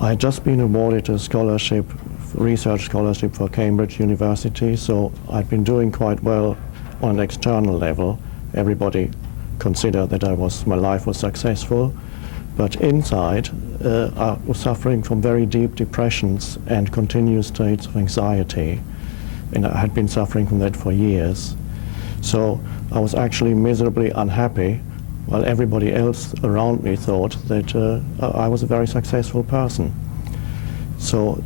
I had just been awarded a scholarship, research scholarship for Cambridge University, so I'd been doing quite well on an external level. Everybody considered that my life was successful, but inside I was suffering from very deep depressions and continuous states of anxiety, and I had been suffering from that for years. So I was actually miserably unhappy, while everybody else around me thought that I was a very successful person. So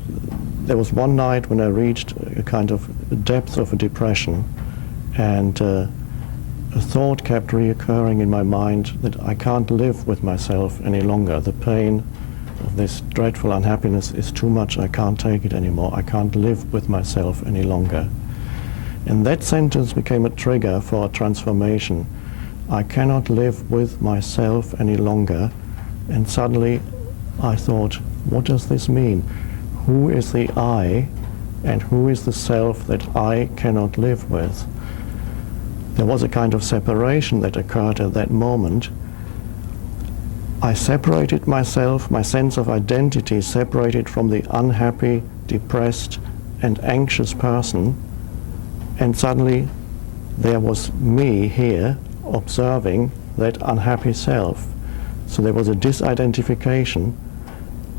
there was one night when I reached a kind of depth of a depression, and a thought kept reoccurring in my mind that I can't live with myself any longer. The pain of this dreadful unhappiness is too much. I can't take it anymore. I can't live with myself any longer. And that sentence became a trigger for a transformation. I cannot live with myself any longer. And suddenly I thought, what does this mean? Who is the I and who is the self that I cannot live with? There was a kind of separation that occurred at that moment. I separated myself, my sense of identity separated from the unhappy, depressed, and anxious person, and suddenly there was me here observing that unhappy self. So there was a disidentification,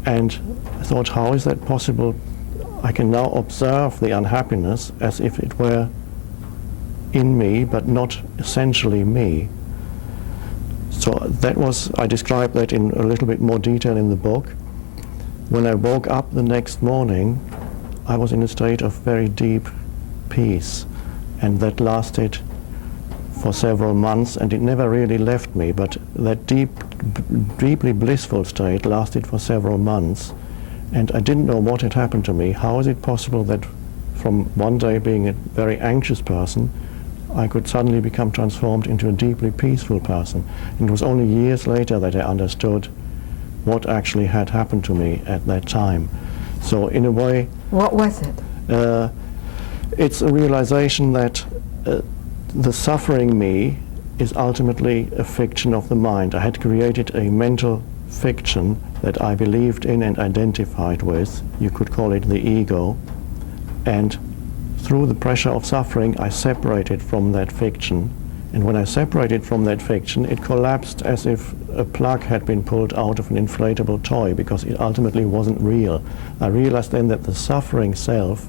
and I thought, how is that possible? I can now observe the unhappiness as if it were in me, but not essentially me. So that was, I described that in a little bit more detail in the book. When I woke up the next morning, I was in a state of very deep peace, and that lasted for several months, and it never really left me, but that deeply blissful state lasted for several months, and I didn't know what had happened to me. How is it possible that from one day being a very anxious person, I could suddenly become transformed into a deeply peaceful person? And it was only years later that I understood what actually had happened to me at that time. So in a way... What was it? It's a realization that the suffering me is ultimately a fiction of the mind. I had created a mental fiction that I believed in and identified with. You could call it the ego. And through the pressure of suffering, I separated from that fiction. And when I separated from that fiction, it collapsed as if a plug had been pulled out of an inflatable toy, because it ultimately wasn't real. I realized then that the suffering self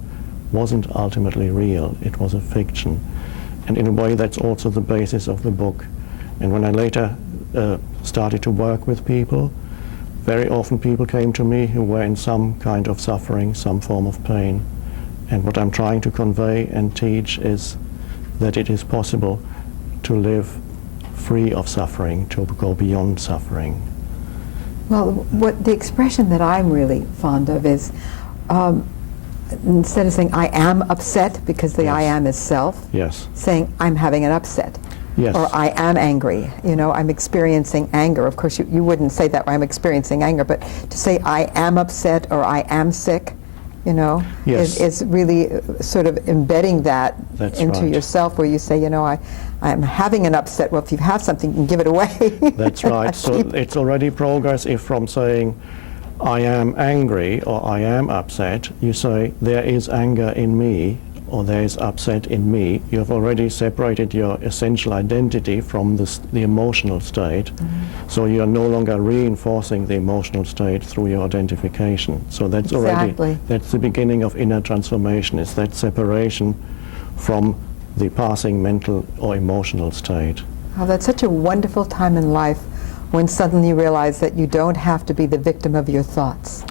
wasn't ultimately real. It was a fiction. And in a way, that's also the basis of the book. And when I later started to work with people, very often people came to me who were in some kind of suffering, some form of pain. And what I'm trying to convey and teach is that it is possible to live free of suffering, to go beyond suffering. Well, what the expression that I'm really fond of is, instead of saying I am upset, because the I am is self, yes, saying I'm having an upset. Yes. Or I am angry, I'm experiencing anger. Of course, you wouldn't say that, I'm experiencing anger, but to say I am upset or I am sick, yes, is really sort of embedding that That's into right. yourself, where you say, I'm having an upset. Well, if you have something, you can give it away. That's right. So it's already progress if from saying I am angry or I am upset, you say there is anger in me or there is upset in me. You have already separated your essential identity from the emotional state. Mm-hmm. So you are no longer reinforcing the emotional state through your identification. So that's already, that's the beginning of inner transformation, is that separation from the passing mental or emotional state. Oh, that's such a wonderful time in life when suddenly you realize that you don't have to be the victim of your thoughts.